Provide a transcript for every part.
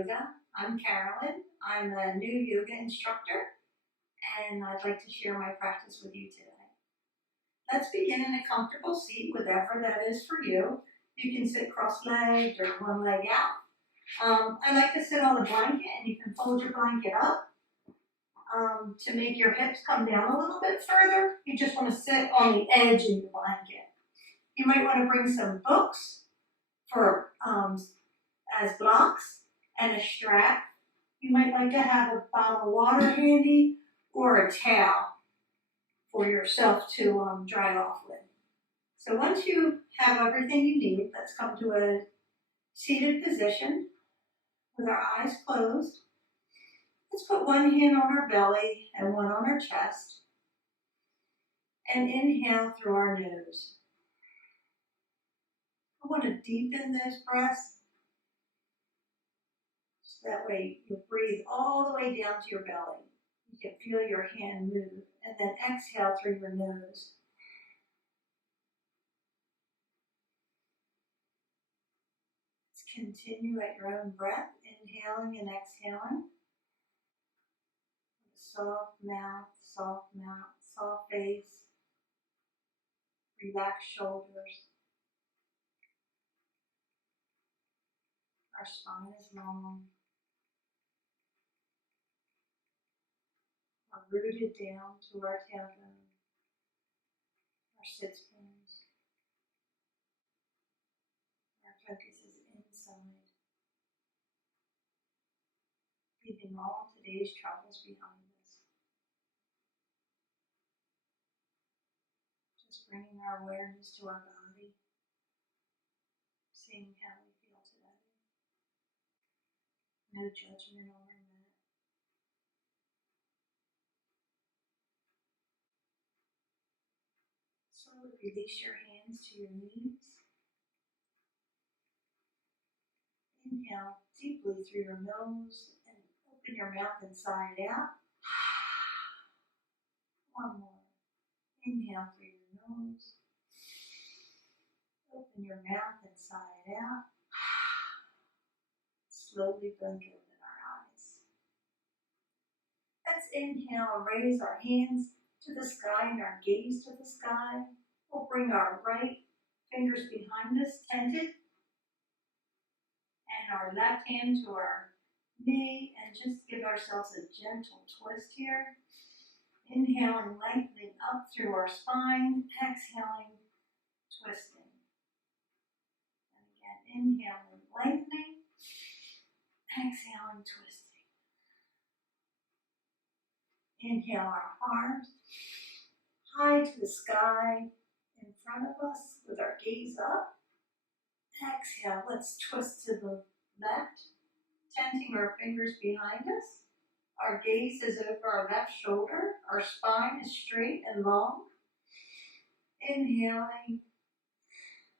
Yoga. I'm Carolyn. I'm a new yoga instructor, and I'd like to share my practice with you today. Let's begin in a comfortable seat, whatever that is for you. You can sit cross-legged or one leg out. I like to sit on a blanket, and you can fold your blanket up to make your hips come down a little bit further. You just want to sit on the edge of your blanket. You might want to bring some books for as blocks and a strap. You might like to have a bottle of water handy or a towel for yourself to dry off with. So once you have everything you need, let's come to a seated position with our eyes closed. Let's put one hand on our belly and one on our chest and inhale through our nose. I want to deepen those breaths so that way you breathe all the way down to your belly. You can feel your hand move, and then exhale through your nose. Let's continue at your own breath, inhaling and exhaling. Soft mouth, soft face, relaxed shoulders. Our spine is long. We're rooted down to our tailbone, our sits bones. Our focus is inside, leaving all today's troubles behind us. Just bringing our awareness to our body, seeing how we feel today. No judgment on our mat. Slowly release your hands to your knees. Inhale deeply through your nose and open your mouth inside out. One more. Inhale through your nose. Open your mouth inside out. Slowly blink open our eyes. Let's inhale, raise our hands to the sky and our gaze to the sky. We'll bring our right fingers behind us, tented, and our left hand to our knee, and just give ourselves a gentle twist here. Inhaling, lengthening up through our spine, exhaling, twisting. And again, inhaling, lengthening, exhaling, twisting. Inhale our arms high to the sky in front of us with our gaze up. Exhale, let's twist to the left, tenting our fingers behind us. Our gaze is over our left shoulder. Our spine is straight and long. Inhaling,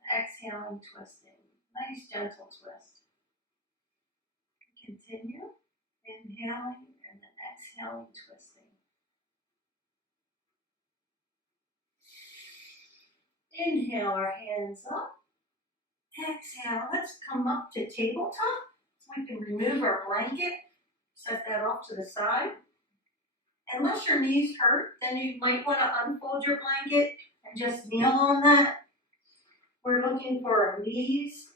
exhaling, twisting. Nice gentle twist. Continue. Inhaling and then exhaling, twisting. Inhale our hands up. Exhale, let's come up to tabletop. So we can remove our blanket. Set that off to the side. Unless your knees hurt, then you might want to unfold your blanket and just kneel on that. We're looking for our knees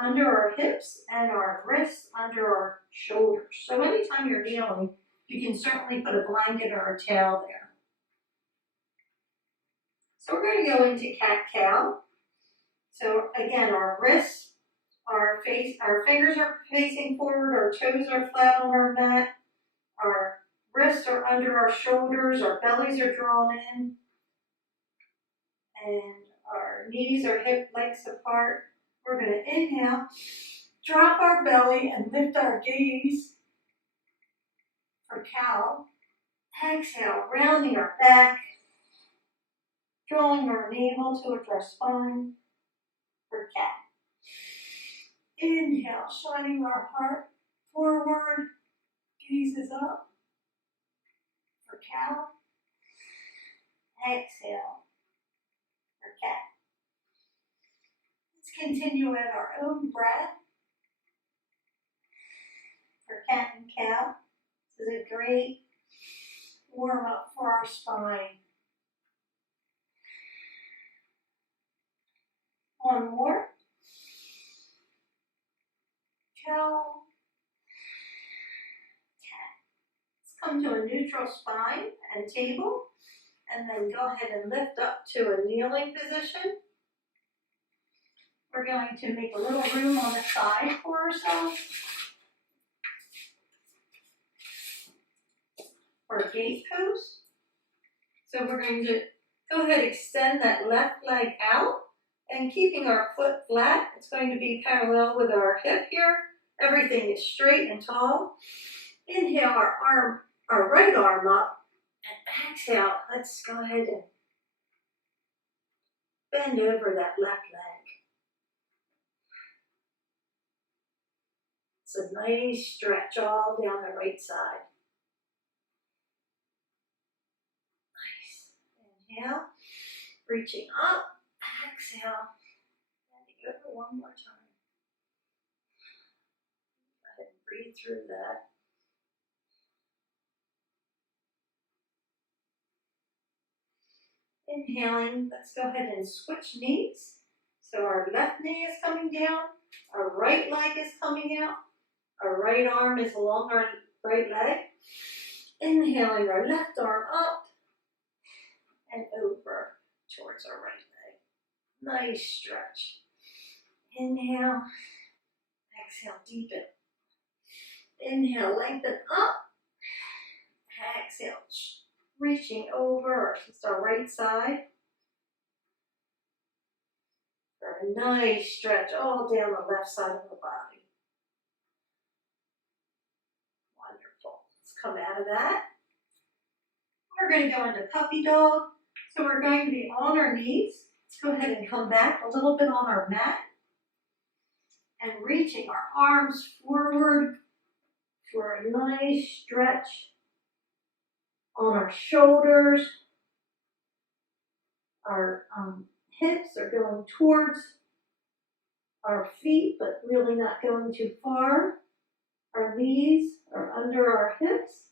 under our hips and our wrists under our shoulders. So anytime you're kneeling, you can certainly put a blanket or a towel there. So we're going to go into cat-cow. So again, our wrists, our fingers are facing forward, our toes are flat on our mat, our wrists are under our shoulders, our bellies are drawn in, and our knees are hip lengths apart. We're going to inhale, drop our belly and lift our gaze for cow. Exhale, rounding our back, drawing our navel towards our spine for cat. Inhale, shining our heart forward, gaze is up for cow. Exhale for cat. Let's continue at our own breath. cat and cow. This is a great warm up for our spine. One more. Cow, cat. Let's come to a neutral spine and table, and then go ahead and lift up to a kneeling position. We're going to make a little room on the side for ourselves. For a gate pose. So we're going to go ahead and extend that left leg out and keeping our foot flat. It's going to be parallel with our hip here. Everything is straight and tall. Inhale our right arm up, and exhale. Let's go ahead and bend over that left leg. It's a nice stretch all down the right side. Nice. Inhale, reaching up, exhale, bending over one more time. Go ahead and breathe through that. Inhaling, let's go ahead and switch knees. So our left knee is coming down, our right leg is coming out, our right arm is along our right leg. Inhaling our left arm up and over towards our right leg. Nice stretch. Inhale, exhale, deepen. Inhale, lengthen up. Exhale, reaching over just our right side. For a nice stretch all down the left side of the body. Wonderful. Let's come out of that. We're going to go into puppy dog. So we're going to be on our knees. Let's go ahead and come back a little bit on our mat. And reaching our arms forward for a nice stretch on our shoulders. Our hips are going towards our feet, but really not going too far. Our knees are under our hips.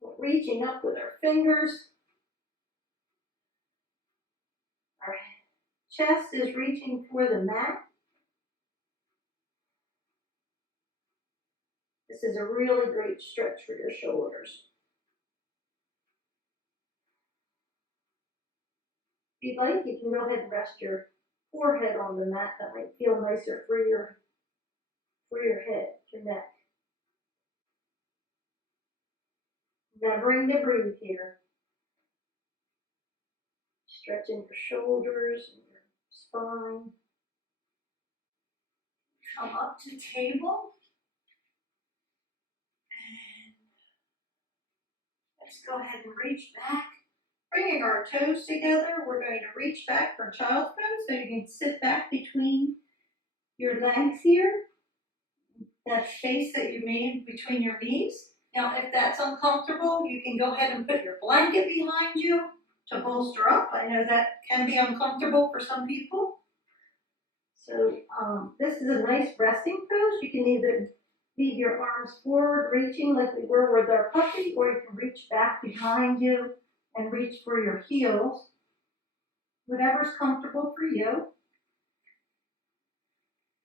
We're reaching up with our fingers. Our chest is reaching for the mat. This is a really great stretch for your shoulders. If you'd like, you can go ahead and rest your forehead on the mat. That might feel nicer for your head, your neck. Remembering to breathe here. Stretching your shoulders and your spine. Come up to table. And let's go ahead and reach back. Bringing our toes together, we're going to reach back for child's pose, so you can sit back between your legs here. That space that you made between your knees. Now, if that's uncomfortable, you can go ahead and put your blanket behind you to bolster up. I know that can be uncomfortable for some people. So this is a nice resting pose. You can either leave your arms forward, reaching like we were with our puppy, or you can reach back behind you and reach for your heels. Whatever's comfortable for you.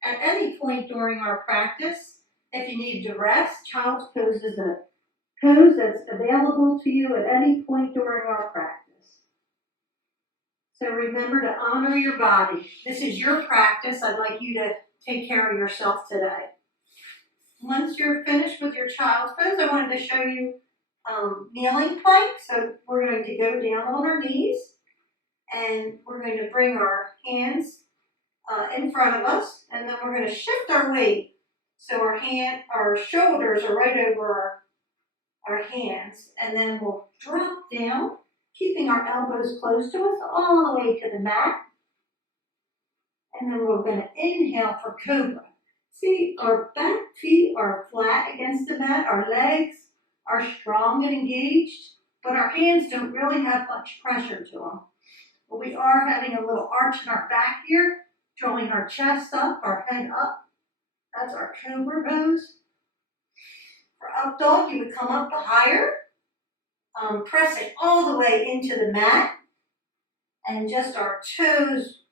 At any point during our practice, if you need to rest, child's pose is a pose that's available to you at any point during our practice. So remember to honor your body. This is your practice. I'd like you to take care of yourself today. Once you're finished with your child's pose, I wanted to show you kneeling plank. So we're going to go down on our knees, and we're going to bring our hands in front of us, and then we're going to shift our weight. So our shoulders are right over our hands, and then we'll drop down, keeping our elbows close to us all the way to the mat. And then we're going to inhale for cobra. See, our back feet are flat against the mat, our legs are strong and engaged, but our hands don't really have much pressure to them. But we are having a little arch in our back here, drawing our chest up, our head up. That's our cobra pose. For up dog, you would come up higher, pressing all the way into the mat, and just our toes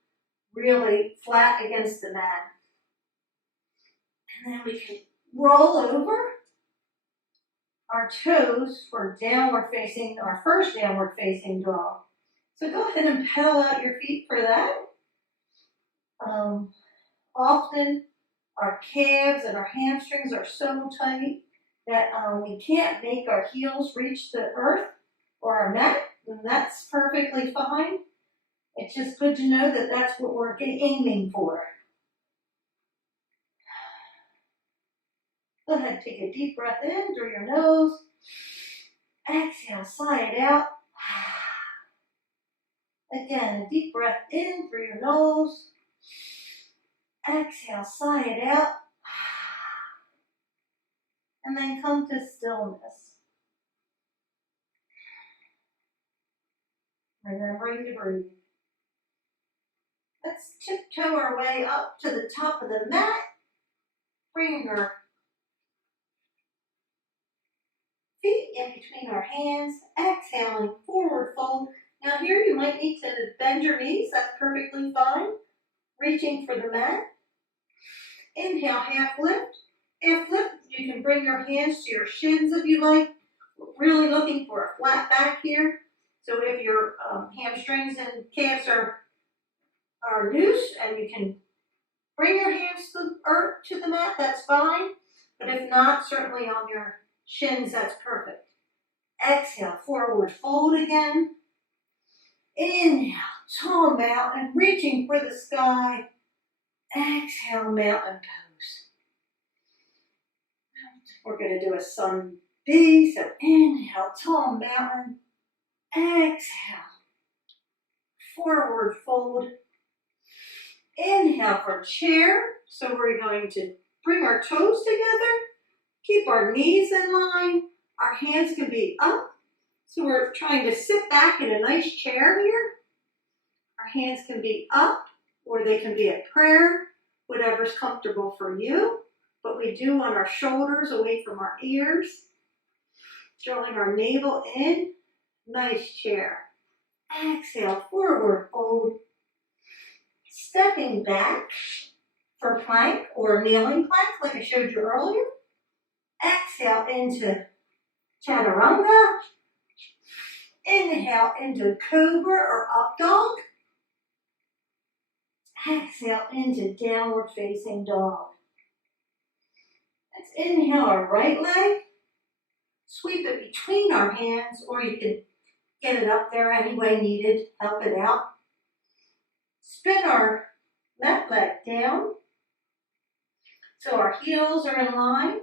really flat against the mat. And then we can roll over our toes for downward facing, our first downward facing dog. So go ahead and pedal out your feet for that. Often our calves and our hamstrings are so tight that we can't make our heels reach the earth or our mat, and that's perfectly fine. It's just good to know that that's what we're aiming for. Go ahead and take a deep breath in through your nose. Exhale, sigh it out. Again, a deep breath in through your nose. Exhale, sigh it out. And then come to stillness. Remembering to breathe. Let's tiptoe our way up to the top of the mat. Bring your feet in between our hands. Exhaling, forward fold. Now here you might need to bend your knees. That's perfectly fine. Reaching for the mat. Inhale, half lift. Half lift, you can bring your hands to your shins if you like. Really looking for a flat back here. So if your hamstrings and calves are loose and you can bring your hands to the mat, that's fine. But if not, certainly on your shins, that's perfect. Exhale, forward fold again. Inhale, tall mountain, reaching for the sky. Exhale, mountain pose. We're going to do a sun B, so inhale, tall mountain. Exhale, forward fold. Inhale for chair. So we're going to bring our toes together, keep our knees in line. Our hands can be up. So we're trying to sit back in a nice chair here. Our hands can be up or they can be at prayer, whatever's comfortable for you. But we do want our shoulders away from our ears. Drawing our navel in. Nice chair. Exhale, forward fold. Stepping back for plank or kneeling plank like I showed you earlier. Exhale into chaturanga. Inhale into cobra or up dog. Exhale into downward facing dog. Let's inhale our right leg. Sweep it between our hands, or you can get it up there any way needed. Help it out. Spin our left leg down so our heels are in line.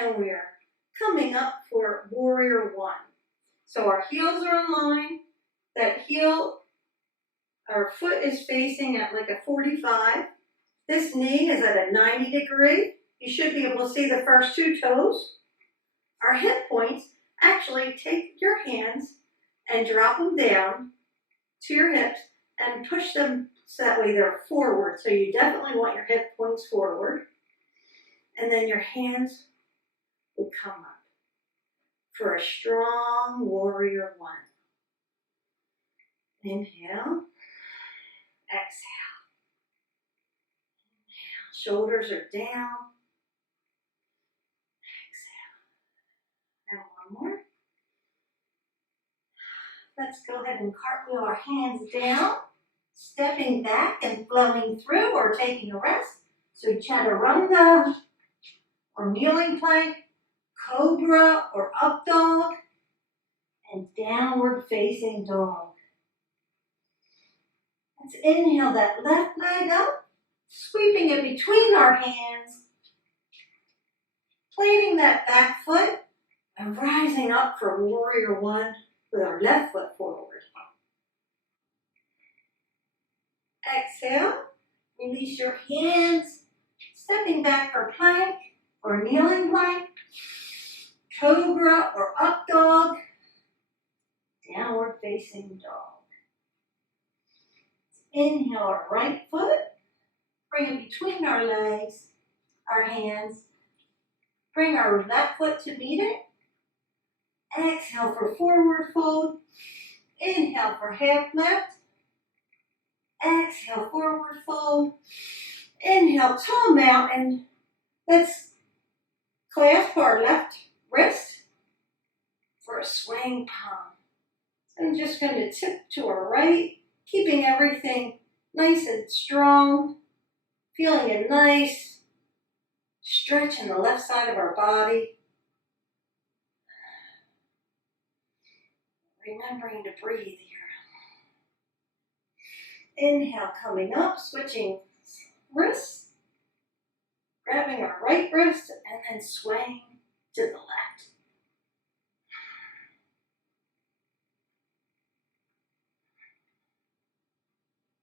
And we're coming up for warrior one. So our heels are in line. That heel, our foot is facing at like a 45. This knee is at a 90 degree. You should be able to see the first two toes. Our hip points, actually take your hands and drop them down to your hips and push them so that way they're forward. So you definitely want your hip points forward. And then your hands will come up for a strong warrior one. Inhale, exhale. Inhale, shoulders are down. Exhale. And one more. Let's go ahead and cartwheel our hands down, stepping back and flowing through or taking a rest. So chaturanga or kneeling plank, cobra or up dog, and downward facing dog. Let's inhale that left leg up, sweeping it between our hands, planting that back foot, and rising up for warrior one with our left foot forward. Exhale, release your hands, stepping back for plank or kneeling plank, cobra or up dog, downward facing dog. Inhale our right foot, Bring it between our legs, our hands. Bring our left foot to meet it. Exhale for forward fold. Inhale for half lift. Exhale, forward fold. Inhale, tall mountain. Let's clasp our left wrist for a swaying palm. So I'm just going to tip to our right, keeping everything nice and strong. Feeling a nice stretch in the left side of our body. Remembering to breathe here. Inhale, coming up, switching wrists, grabbing our right wrist, and then swaying to the left.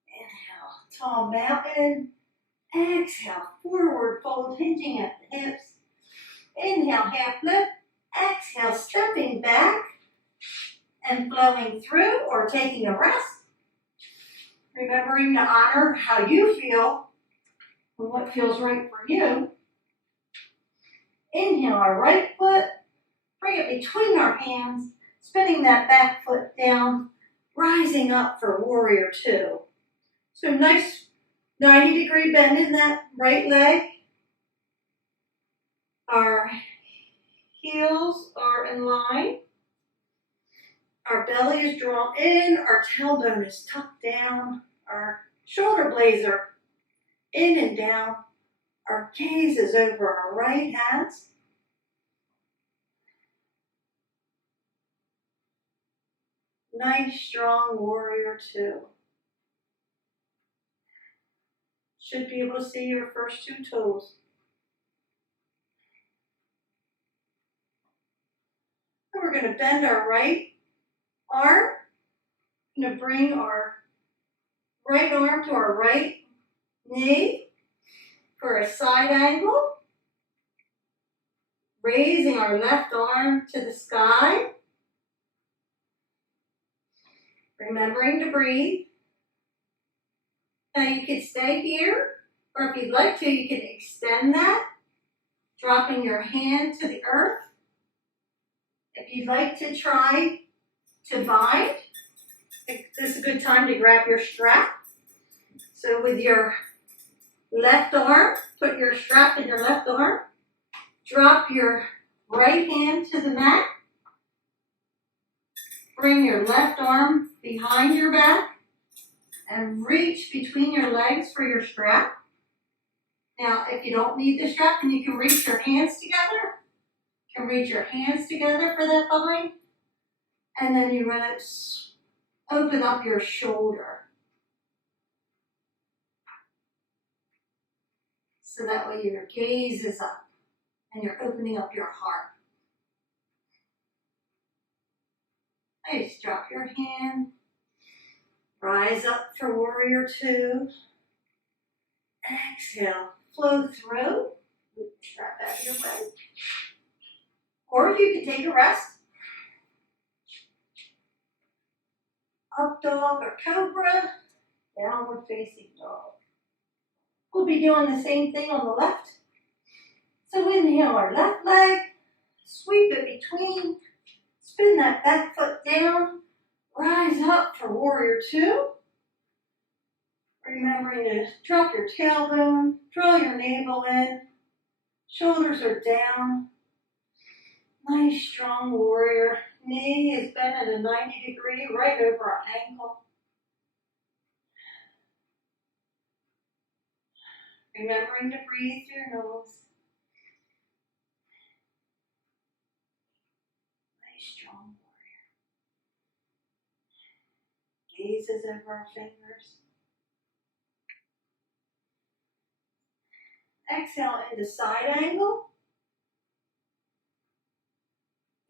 Inhale, tall mountain. Exhale, forward fold, hinging at the hips. Inhale, half lift. Exhale, stepping back and flowing through or taking a rest. Remembering to honor how you feel and what feels right for you. Inhale our right foot, bring it between our hands, spinning that back foot down, rising up for warrior two. So nice 90-degree bend in that right leg. Our heels are in line. Our belly is drawn in, our tailbone is tucked down, our shoulder blades are in and down, our gaze is over our right hands. Nice, strong warrior two. Should be able to see your first two toes. And we're going to bend our right arm. We're going to bring our right arm to our right knee for a side angle. Raising our left arm to the sky. Remembering to breathe. Now you can stay here, or if you'd like to, you can extend that, dropping your hand to the earth. If you'd like to try to bind, this is a good time to grab your strap. So with your left arm, put your strap in your left arm, drop your right hand to the mat, bring your left arm behind your back, and reach between your legs for your strap. Now, if you don't need the strap, then you can reach your hands together. You can reach your hands together for that bind. And then you're going to open up your shoulder. So that way your gaze is up and you're opening up your heart. Nice, drop your hand. Rise up for warrior two. Exhale, flow through. Strap back your way. Or you can take a rest. Up dog or cobra. Downward facing dog. We'll be doing the same thing on the left. So inhale our left leg. Sweep it between. Spin that back foot down. Rise up for warrior two. Remembering to drop your tailbone, draw your navel in, shoulders are down. Nice strong warrior. Knee is bent at a 90-degree right over our ankle. Remembering to breathe through your nose. Nice strong warrior. Gazes over our fingers. Exhale into side angle.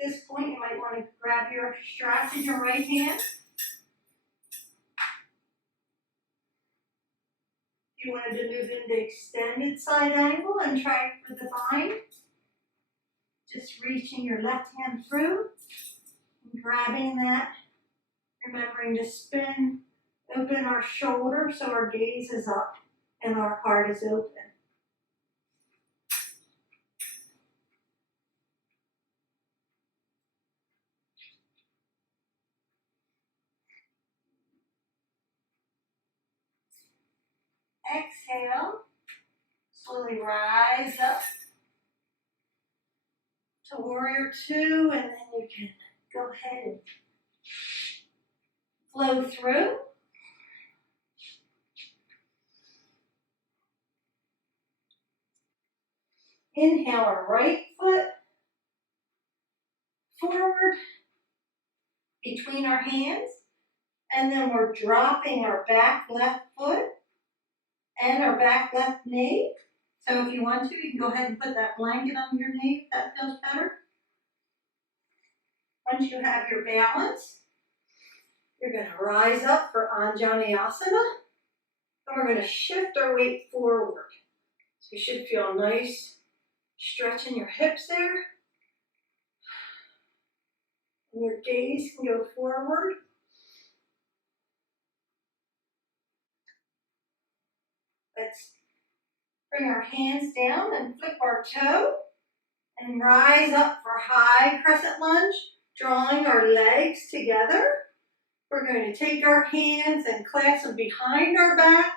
At this point, you might want to grab your strap in your right hand. If you wanted to move into extended side angle and try for the bind, just reaching your left hand through and grabbing that. Remembering to spin, open our shoulder so our gaze is up and our heart is open. Exhale, slowly rise up to warrior two, and then you can go ahead and flow through. Inhale our right foot forward between our hands, and then we're dropping our back left foot and our back left knee. So if you want to, you can go ahead and put that blanket on your knee if that feels better. Once you have your balance, you're going to rise up for Anjaneyasana, and we're going to shift our weight forward. So you should feel nice stretch in your hips there. And your gaze can go forward. Let's bring our hands down and flip our toe and rise up for high crescent lunge, drawing our legs together. We're going to take our hands and clasp them behind our back.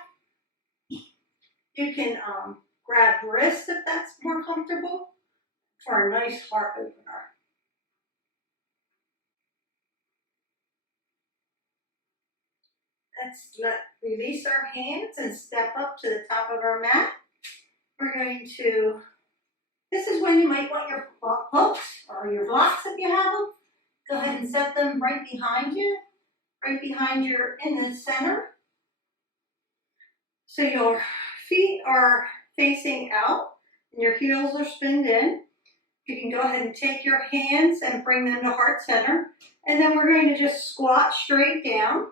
You can grab wrists if that's more comfortable for a nice heart opener. Let's release our hands and step up to the top of our mat. We're going to, this is when you might want your books or your blocks if you have them. Go ahead and set them right behind you, right behind your, in the center. So your feet are facing out and your heels are spinned in. You can go ahead and take your hands and bring them to heart center. And then we're going to just squat straight down.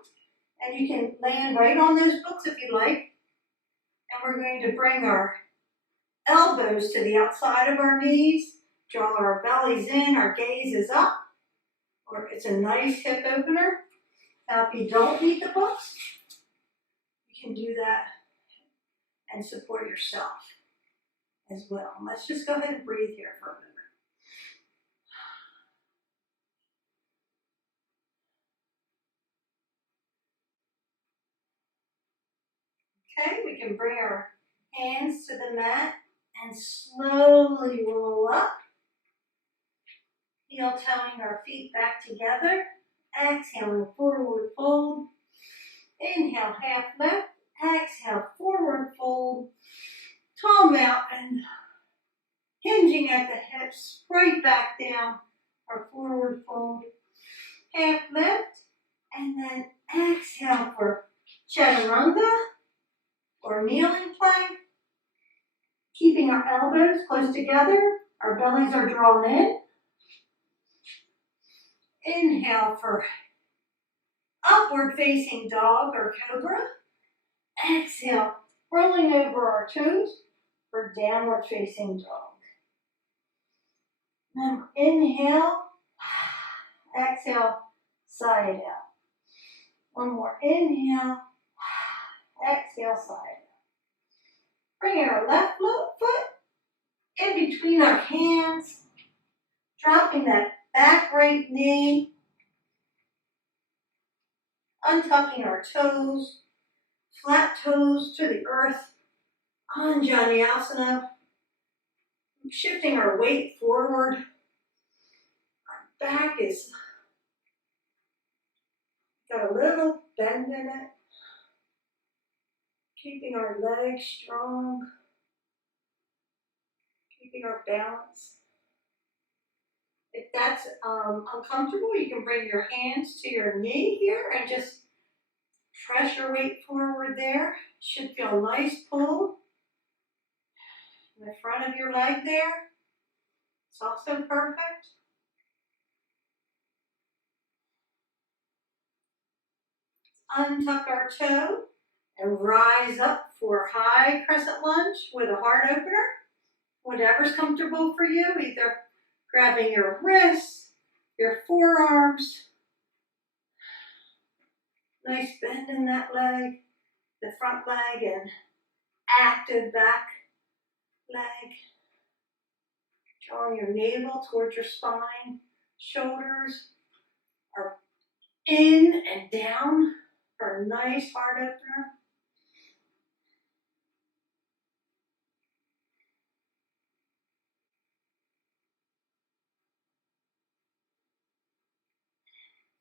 And you can land right on those books if you like. And we're going to bring our elbows to the outside of our knees, draw our bellies in, our gaze is up. Or it's a nice hip opener. Now if you don't need the books, you can do that and support yourself as well. Let's just go ahead and breathe here for a minute. Okay, we can bring our hands to the mat and slowly roll up. Heel toeing our feet back together. Exhaling, forward fold. Inhale, half lift. Exhale, forward fold. Tall mountain. Hinging at the hips, right back down. Our forward fold. Half lift. And then exhale for chaturanga or kneeling plank. Keeping our elbows close together. Our bellies are drawn in. Inhale for upward facing dog or cobra. Exhale, rolling over our toes for downward facing dog. Remember, inhale, exhale, side out. One more, inhale, exhale, side out. Bring our left foot in between our hands, dropping that back right knee, untucking our toes, flat toes to the earth, Anjaneyasana, shifting our weight forward. Our back is got a little bend in it, keeping our legs strong, keeping our balance. If that's uncomfortable, you can bring your hands to your knee here and just press your weight forward there. Should feel a nice pull in the front of your leg there. It's also perfect. Untuck our toe and rise up for high crescent lunge with a heart opener. Whatever's comfortable for you, either grabbing your wrists, your forearms. Nice bend in that leg, the front leg, and active back leg. Drawing your navel towards your spine. Shoulders are in and down for a nice heart opener.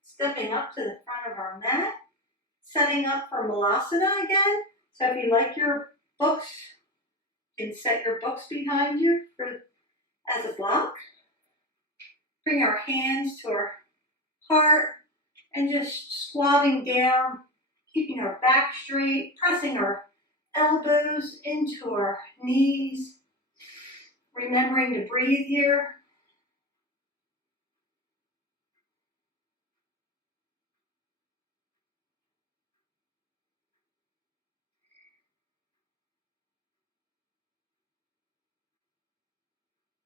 Stepping up to the front of our mat. Setting up for Malasana again. So if you like your books, you can set your books behind you as a block. Bring our hands to our heart and just squatting down, keeping our back straight, pressing our elbows into our knees. Remembering to breathe here.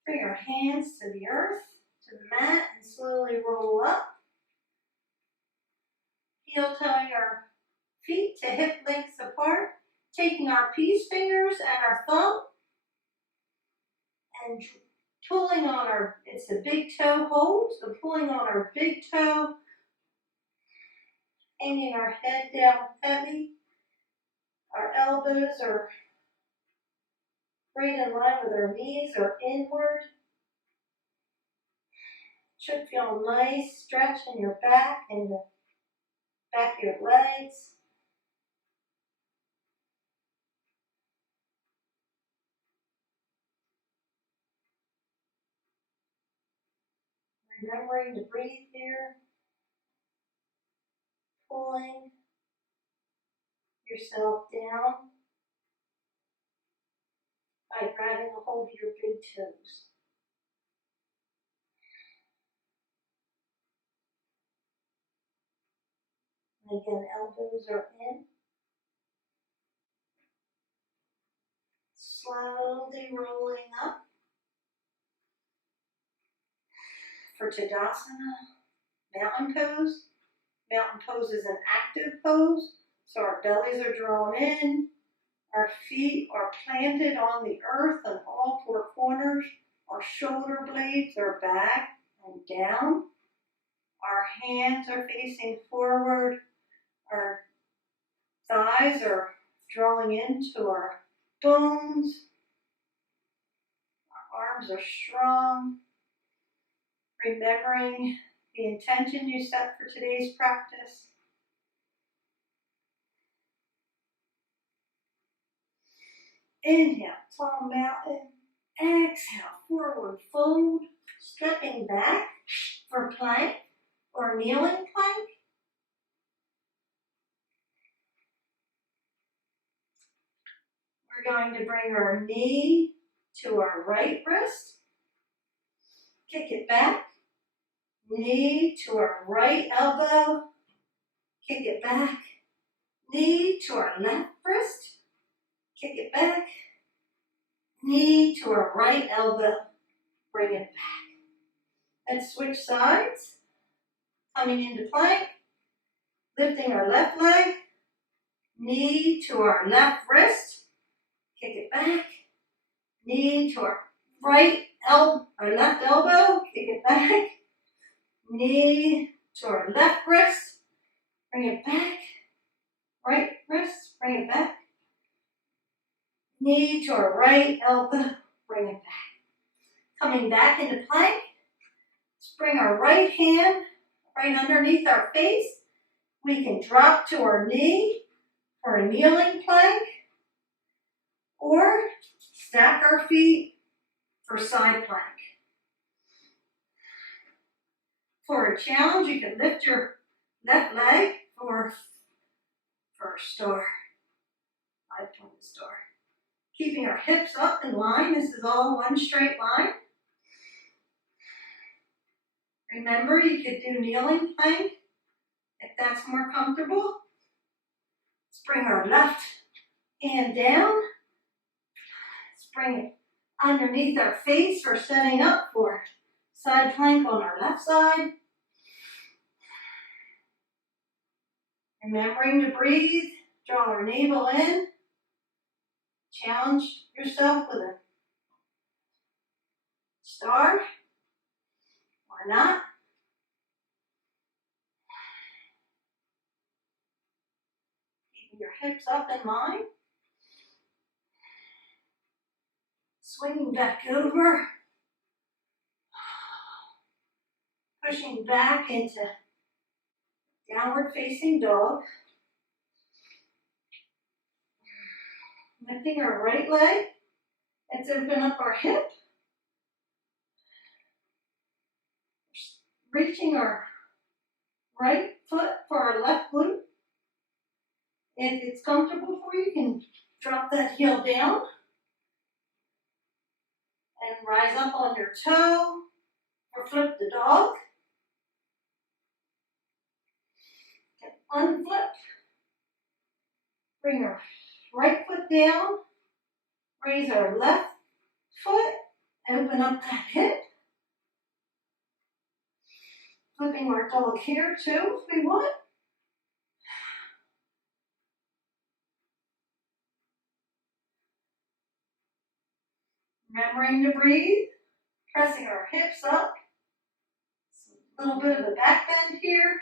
Bring our hands to the earth, to the mat, and slowly roll up. Heel toeing our feet to hip lengths apart, taking our peace fingers and our thumb, and pulling on it's the big toe hold, so pulling on our big toe, hanging our head down heavy. Our elbows are right in line with our knees or inward. Should feel a nice stretch in your back and the back of your legs. Remembering to breathe here. Pulling yourself down by grabbing a hold of your big toes. And again, elbows are in. Slowly rolling up for Tadasana, mountain pose. Mountain pose is an active pose, so our bellies are drawn in, our feet are planted on the earth in all four corners, our shoulder blades are back and down, our hands are facing forward, our thighs are drawing into our bones, our arms are strong. Remembering the intention you set for today's practice. Inhale, tall mountain. Exhale, forward fold. Stepping back for plank or kneeling plank. We're going to bring our knee to our right wrist. Kick it back. Knee to our right elbow. Kick it back. Knee to our left wrist. Kick it back. Knee to our right elbow. Bring it back. And switch sides. Coming into plank. Lifting our left leg. Knee to our left wrist. Kick it back. Knee to our left elbow. Kick it back. Knee to our left wrist. Bring it back. Right wrist. Bring it back. Knee to our right elbow. Bring it back. Coming back into plank. Let's bring our right hand right underneath our face. We can drop to our knee for a kneeling plank, or stack our feet for side plank. For a challenge, you can lift your left leg for a star. 5-point star. Keeping our hips up in line. This is all one straight line. Remember, you could do kneeling plank if that's more comfortable. Let's bring our left hand down. Let's bring it underneath our face for setting up for side plank on our left side. Remembering to breathe, draw our navel in, Challenge yourself with a star or not. Keeping your hips up in line. Swinging back over. Pushing back into downward facing dog. Lifting our right leg. Let's open up our hip. Reaching our right foot for our left glute. If it's comfortable for you, you can drop that heel down and rise up on your toe or flip the dog. Unflip. Bring our right foot down. Raise our left foot. Open up that hip. Flipping our dog here too if we want. Remembering to breathe. Pressing our hips up. A little bit of a back bend here.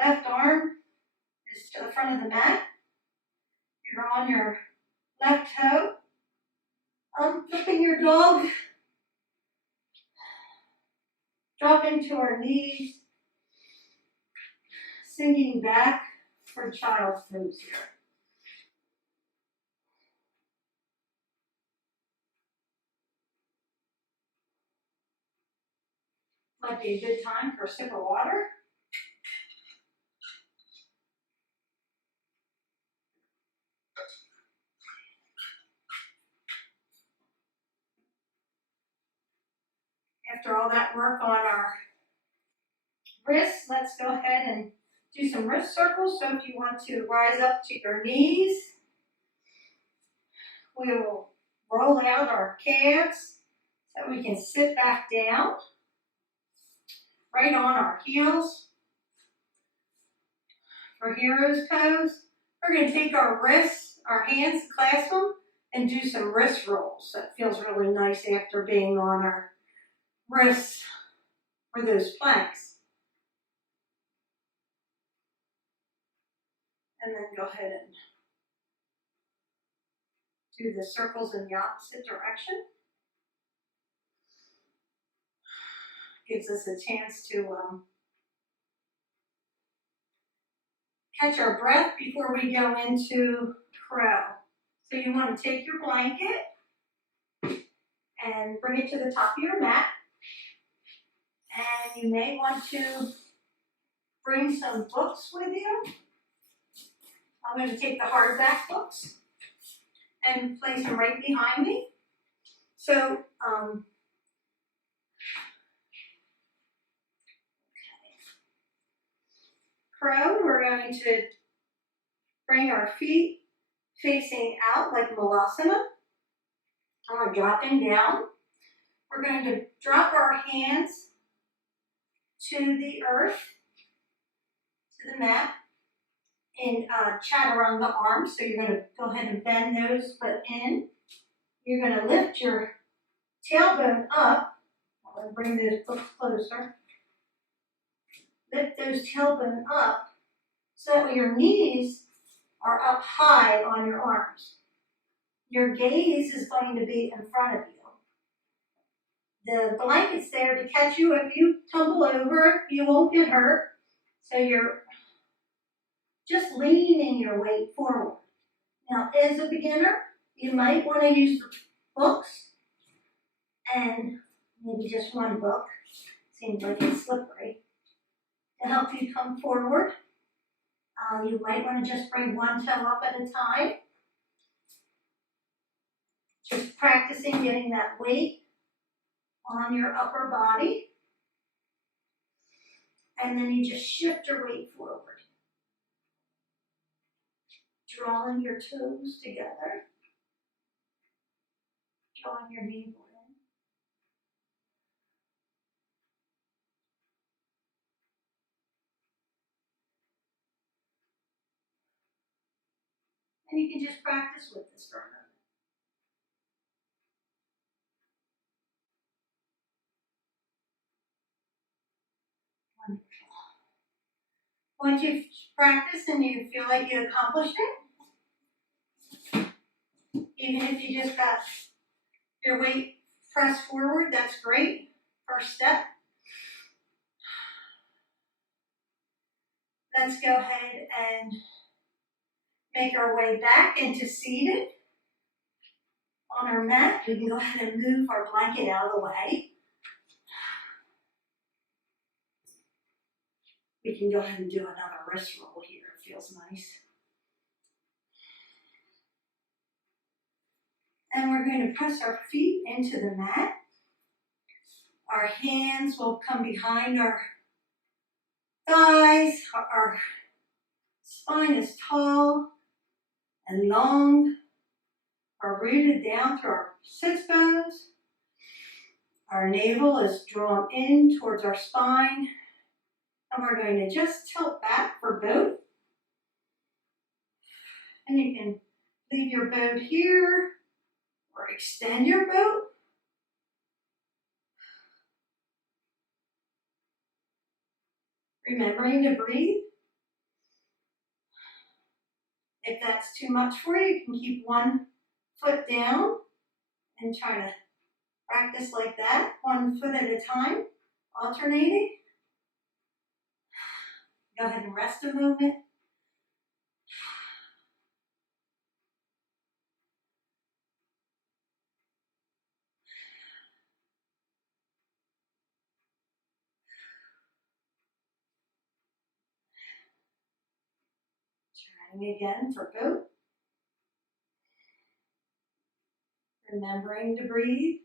Left arm is to the front of the mat. You're on your left toe. Unflipping your dog. Dropping to our knees. Sinking back for child's pose here. Might be a good time for a sip of water. After all that work on our wrists, let's go ahead and do some wrist circles. So if you want to rise up to your knees, we will roll out our calves so we can sit back down, right on our heels for hero's pose. We're going to take our wrists, our hands, clasp them, and do some wrist rolls. That feels really nice after being on our wrists for those planks. And then go ahead and do the circles in the opposite direction. Gives us a chance to catch our breath before we go into crow. So you want to take your blanket and bring it to the top of your mat. And you may want to bring some books with you. I'm going to take the hardback books and place them right behind me. So, crow, we're going to bring our feet facing out like Malasana. We're dropping down. We're going to drop our hands to the earth, to the mat, in chaturanga arms. So you're going to go ahead and bend those foot in. You're going to lift your tailbone up. I'm going to bring those books closer. Lift those tailbone up so that way your knees are up high on your arms. Your gaze is going to be in front of you. The blanket's there to catch you. If you tumble over, you won't get hurt. So you're just leaning your weight forward. Now, as a beginner, you might want to use the books and maybe just one book. Seems like it's slippery. To help you come forward, you might want to just bring one toe up at a time. Just practicing getting that weight on your upper body. And then you just shift your weight forward. Drawing your toes together. Drawing your navel in. And you can just practice with this for a moment. Wonderful. Once you've practiced and you feel like you accomplished it, even if you just got your weight pressed forward, that's great. First step. Let's go ahead and make our way back into seated on our mat. We can go ahead and move our blanket out of the way. We can go ahead and do another wrist roll here. It feels nice. And we're going to press our feet into the mat. Our hands will come behind our thighs. Our spine is tall and long. Are rooted down through our sits bones. Our navel is drawn in towards our spine. And we're going to just tilt back for both. And you can leave your boat here or extend your boat. Remembering to breathe. If that's too much for you, you can keep one foot down and try to practice like that, 1 foot at a time, alternating. Go ahead and rest a moment. Trying again for both. Remembering to breathe.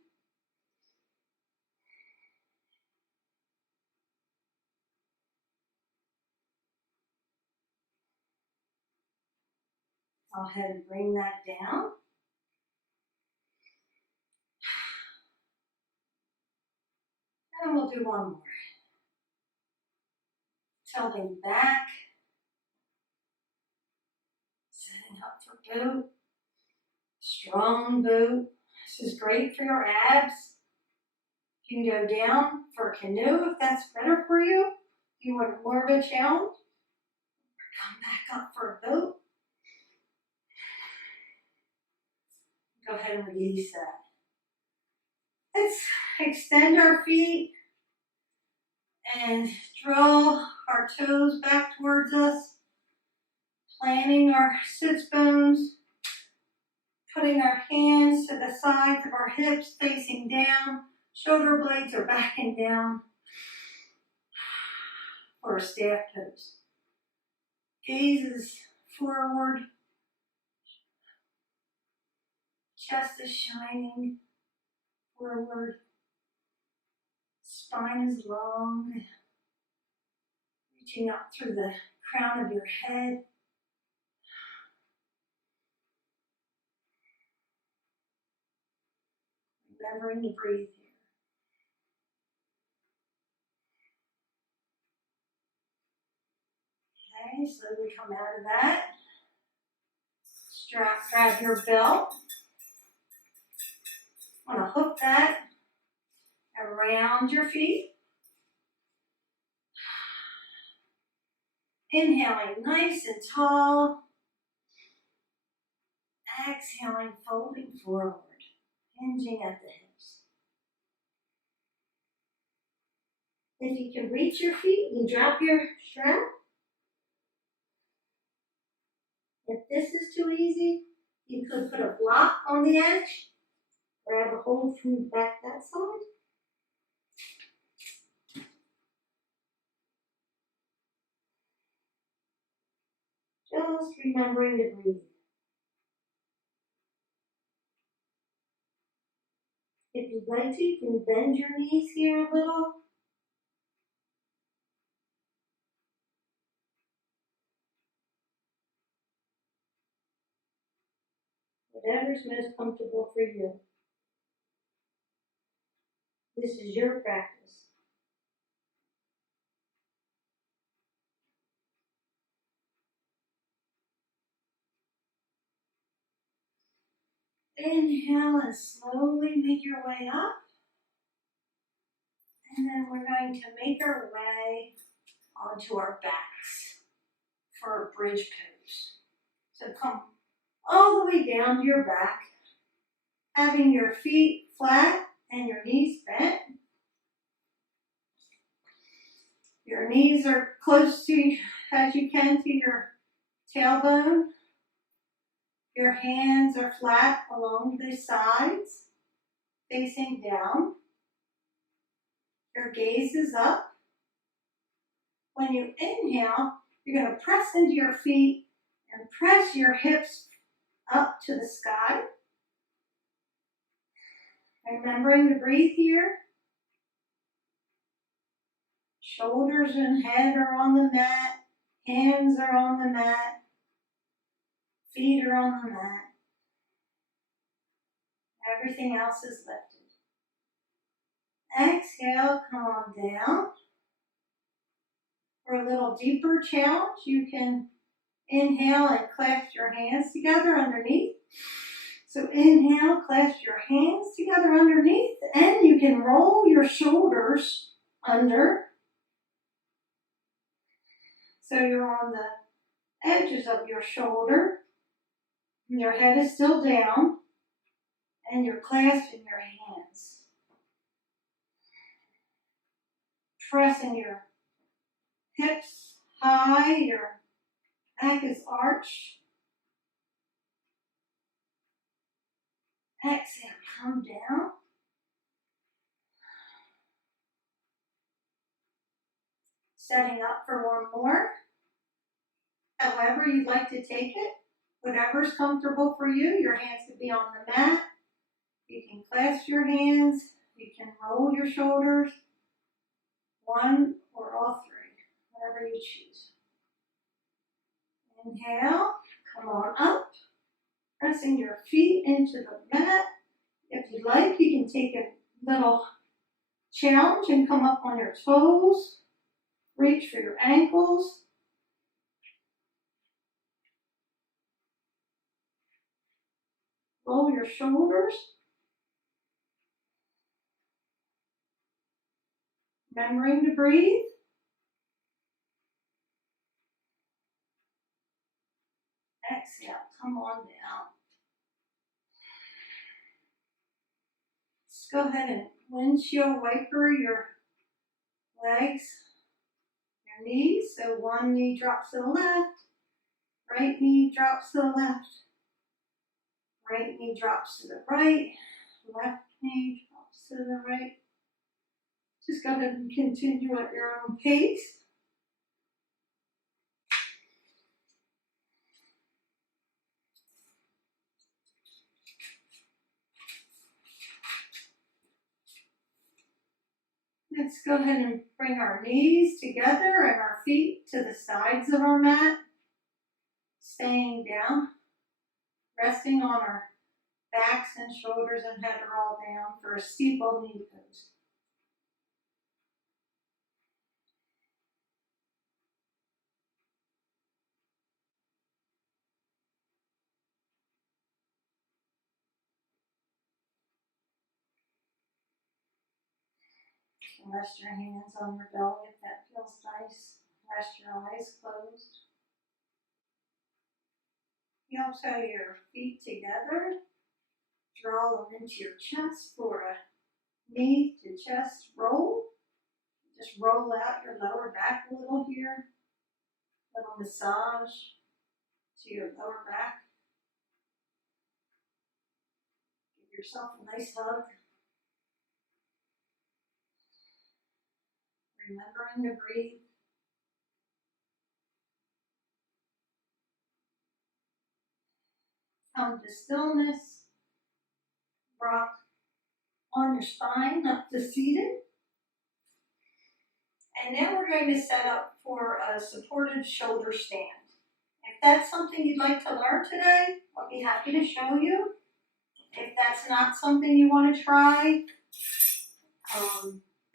Go ahead and bring that down. And we'll do one more. Tilting back. Setting up for boat. Strong boat. This is great for your abs. You can go down for a canoe if that's better for you. If you want more of a challenge. Come back up for a boat. Go ahead and release that. Let's extend our feet and draw our toes back towards us. Planting our sits bones. Putting our hands to the sides of our hips, facing down. Shoulder blades are backing down for a staff pose. Gaze is forward. Chest is shining forward. Spine is long. Reaching up through the crown of your head. Remembering to breathe here. Okay, slowly come out of that. Grab your belt. Want to hook that around your feet. Inhaling nice and tall. Exhaling, folding forward, hinging at the hips. If you can reach your feet, you drop your strap. If this is too easy, you could put a block on the edge. Grab a hold from back that side. Just remembering to breathe. If you'd like to, you can bend your knees here a little. Whatever's most comfortable for you. This is your practice. Inhale and slowly make your way up. And then we're going to make our way onto our backs for a bridge pose. So come all the way down to your back, having your feet flat and your knees bent. Your knees are close to, as you can, to your tailbone. Your hands are flat along the sides, facing down. Your gaze is up. When you inhale, you're going to press into your feet and press your hips up to the sky. Remembering to breathe here. Shoulders and head are on the mat. Hands are on the mat. Feet are on the mat. Everything else is lifted. Exhale, come on down. For a little deeper challenge, you can inhale and clasp your hands together underneath. So inhale, clasp your hands together underneath, and you can roll your shoulders under. So you're on the edges of your shoulder. Your head is still down, and you're clasping your hands. Pressing your hips high, your back is arched. Exhale, come down. Setting up for one more. However you'd like to take it, whatever's comfortable for you. Your hands can be on the mat. You can clasp your hands. You can roll your shoulders. One or all three, whatever you choose. Inhale, come on up. Pressing your feet into the mat. If you like, you can take a little challenge and come up on your toes. Reach for your ankles. Roll your shoulders. Remembering to breathe. Exhale, come on down. Just go ahead and windshield wiper your legs, your knees. So one knee drops to the left, right knee drops to the left, right knee drops to the right, left knee drops to the right. Just go ahead and continue at your own pace. Let's go ahead and bring our knees together and our feet to the sides of our mat. Staying down, resting on our backs and shoulders and head are all down for a steeple knee pose. Rest your hands on your belly if that feels nice. Rest your eyes closed. You also have your feet together. Draw them into your chest for a knee to chest roll. Just roll out your lower back a little here. Little massage to your lower back. Give yourself a nice hug. Remembering to breathe. Come to stillness. Rock on your spine up to seated. And now we're going to set up for a supported shoulder stand. If that's something you'd like to learn today, I'll be happy to show you. If that's not something you want to try,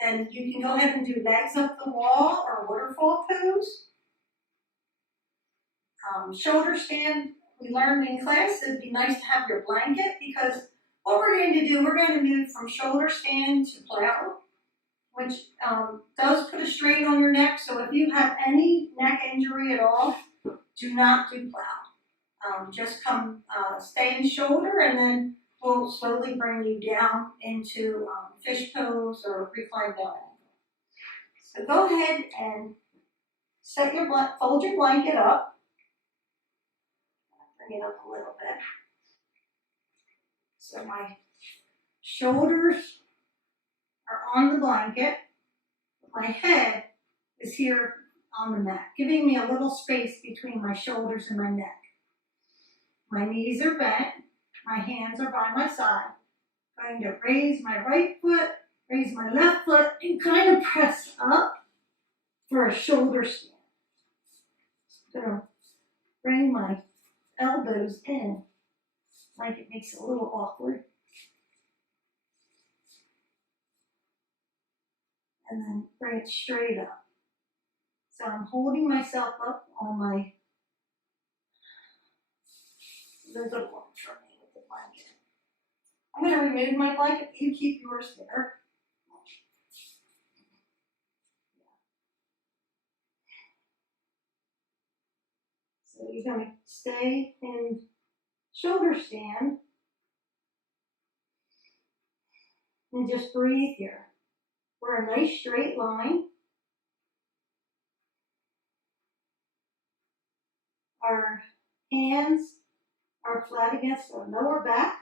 then you can go ahead and do legs up the wall or waterfall pose. Shoulder stand we learned in class it'd be nice to have your blanket, because what we're going to do, we're going to move from shoulder stand to plow, which does put a strain on your neck. So if you have any neck injury at all, do not do plow. Just stay in shoulder, and then we'll slowly bring you down into fish pose or recline down angle. So go ahead and fold your blanket up. Bring it up a little bit. So my shoulders are on the blanket. My head is here on the mat, giving me a little space between my shoulders and my neck. My knees are bent. My hands are by my side. I'm going to raise my right foot, raise my left foot, and kind of press up for a shoulder stand. I'm going to bring my elbows in, like it makes it a little awkward. And then bring it straight up. So I'm holding myself up on my, there's a one for me with the blanket. I'm going to remove my blanket. You keep yours there. So you're going to stay in shoulder stand and just breathe here. We're a nice straight line. Our hands are flat against our lower back.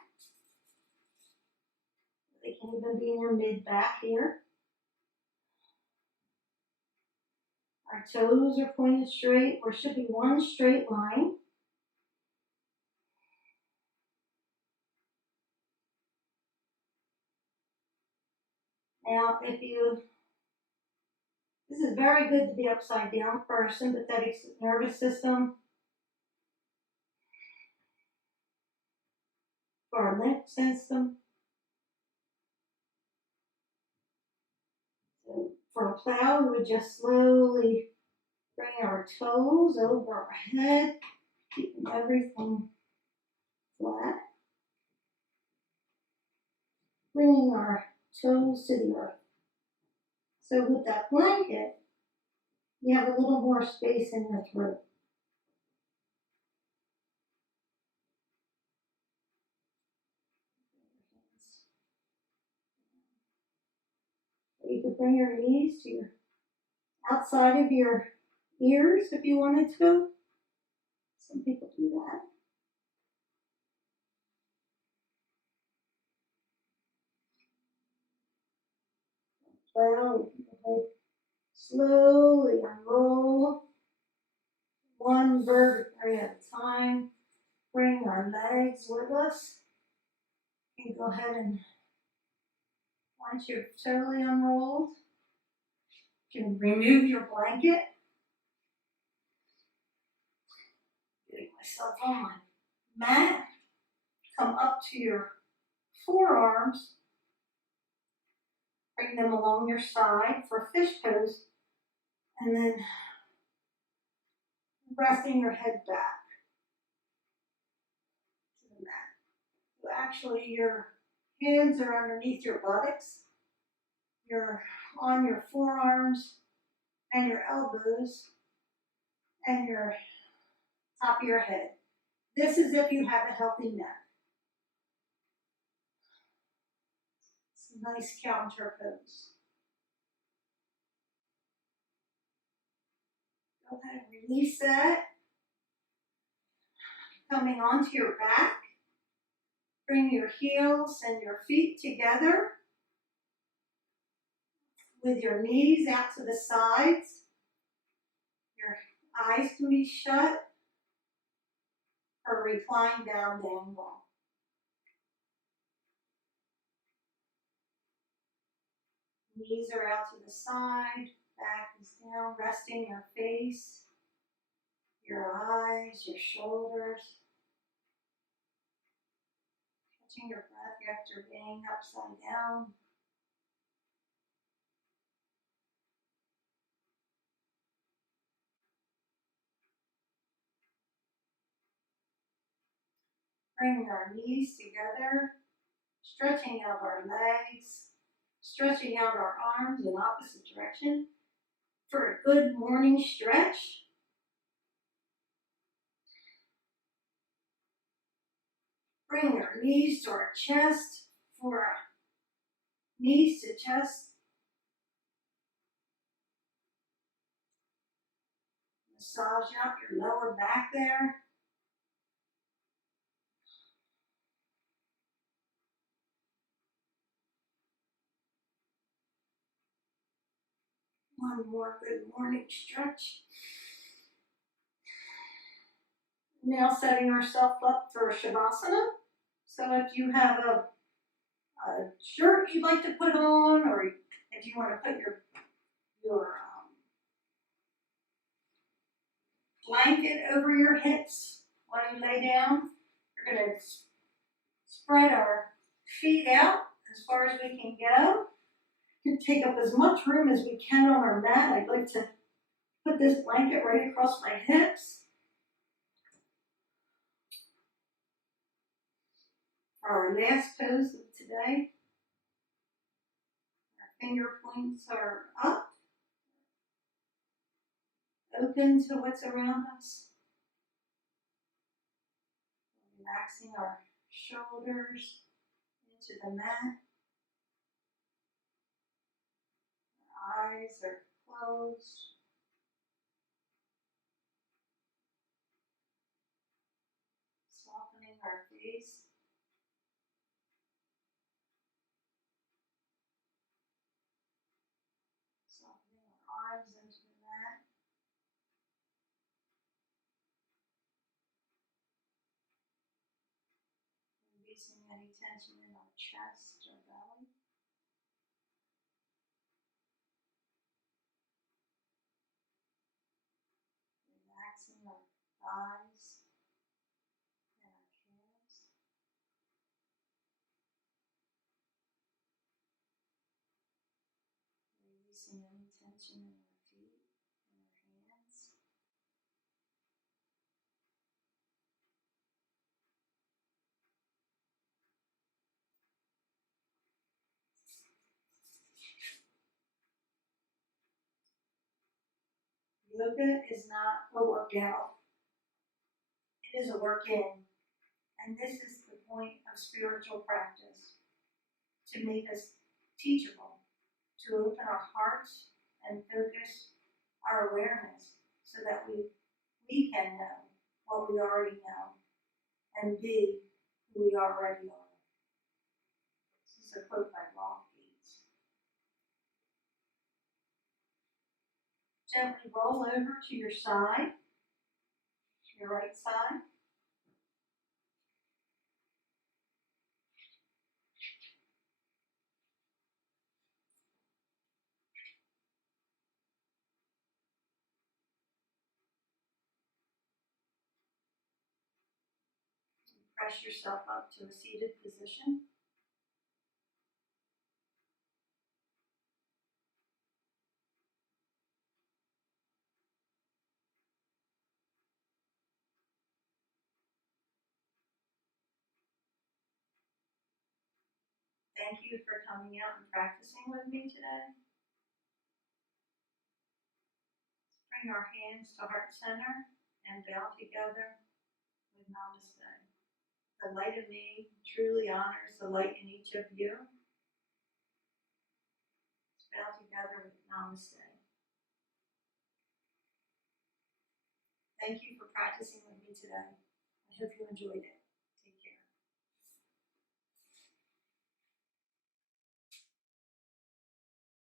They can even be in your mid-back here. Our toes are pointed straight. There should be one straight line. Now, this is very good to be upside down for our sympathetic nervous system, for our lymph system. So for a plow, we would just slowly bring our toes over our head, keeping everything flat. Bringing our toes to the earth. So with that blanket, you have a little more space in your throat. You could bring your knees to your outside of your ears if you wanted to. Some people do that. Well, slowly unroll one vertebrae at a time. Bring our legs with us. And go ahead and, once you're totally unrolled, you can remove your blanket. Getting myself on my mat. Come up to your forearms. Bring them along your side for fish pose. And then resting your head back to the mat. So actually, your hands are underneath your buttocks. You're on your forearms and your elbows and your top of your head. This is if you have a healthy neck. It's a nice counter pose. Go ahead and release that. Coming onto your back. Bring your heels and your feet together with your knees out to the sides. Your eyes can be shut or recline down angle. Knees are out to the side, back is down, resting your face, your eyes, your shoulders. Catching your breath after being upside down. Bringing our knees together, stretching out our legs, stretching out our arms in opposite direction for a good morning stretch. Bring our knees to our chest for a knees to chest. Massage out your lower back there. One more good morning stretch. Now setting ourselves up for Shavasana. So if you have a shirt you'd like to put on, or if you want to put your blanket over your hips while you lay down, we're going to spread our feet out as far as we can go. We can take up as much room as we can on our mat. I'd like to put this blanket right across my hips. For our last pose of today, our finger points are up, open to what's around us. Relaxing our shoulders into the mat. Our eyes are closed. Softening our face. Softening our arms into the mat. Releasing any tension in our chest or belly. Relaxing our thighs and our calves. Releasing any tension in our feet and our hands. Yoga is not a workout. It is a work in. And this is the point of spiritual practice, to make us teachable, to open our hearts and focus our awareness so that we can know what we already know and be who we already are. This is a quote by Longfeet. Gently roll over to your side, your right side. Press yourself up to a seated position. Thank you for coming out and practicing with me today. Bring our hands to heart center and bow together with Namaste. The light of me truly honors the light in each of you. Let's bow together with Namaste. Thank you for practicing with me today. I hope you enjoyed it.